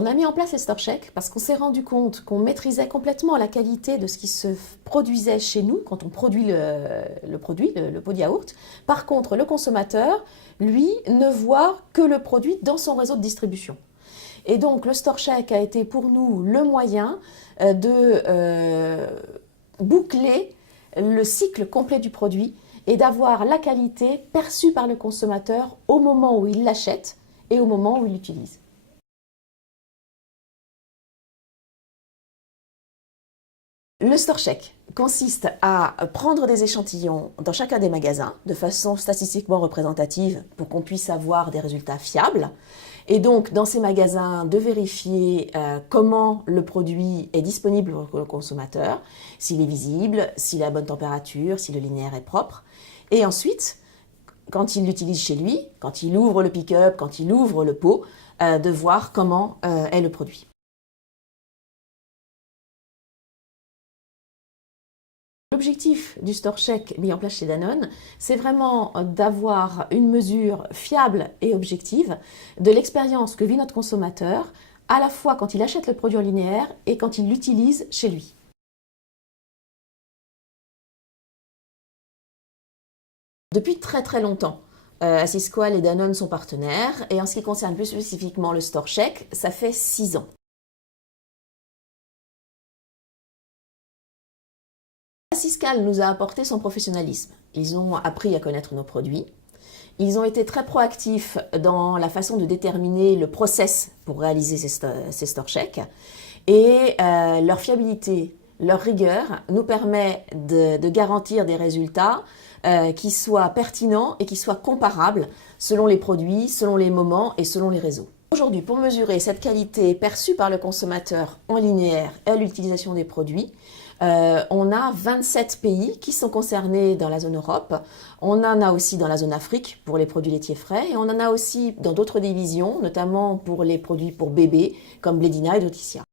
On a mis en place les store checks parce qu'on s'est rendu compte qu'on maîtrisait complètement la qualité de ce qui se produisait chez nous quand on produit le produit, le pot de yaourt. Par contre, le consommateur, lui, ne voit que le produit dans son réseau de distribution. Et donc, le store check a été pour nous le moyen de boucler le cycle complet du produit et d'avoir la qualité perçue par le consommateur au moment où il l'achète et au moment où il l'utilise. Le store check consiste à prendre des échantillons dans chacun des magasins de façon statistiquement représentative pour qu'on puisse avoir des résultats fiables. Et donc, dans ces magasins, de vérifier comment le produit est disponible pour le consommateur, s'il est visible, s'il est à bonne température, si le linéaire est propre. Et ensuite, quand il l'utilise chez lui, quand il ouvre le pick-up, quand il ouvre le pot, de voir comment est le produit. L'objectif du store check mis en place chez Danone, c'est vraiment d'avoir une mesure fiable et objective de l'expérience que vit notre consommateur, à la fois quand il achète le produit en linéaire et quand il l'utilise chez lui. Depuis très très longtemps, Sysqual et Danone sont partenaires et en ce qui concerne plus spécifiquement le store check, ça fait 6 ans. Sysqual nous a apporté son professionnalisme. Ils ont appris à connaître nos produits. Ils ont été très proactifs dans la façon de déterminer le process pour réaliser ces store checks. Et leur fiabilité, leur rigueur nous permet de garantir des résultats qui soient pertinents et qui soient comparables selon les produits, selon les moments et selon les réseaux. Aujourd'hui, pour mesurer cette qualité perçue par le consommateur en linéaire et à l'utilisation des produits, on a 27 pays qui sont concernés dans la zone Europe. On en a aussi dans la zone Afrique pour les produits laitiers frais et on en a aussi dans d'autres divisions, notamment pour les produits pour bébés comme Blédina et Doticia.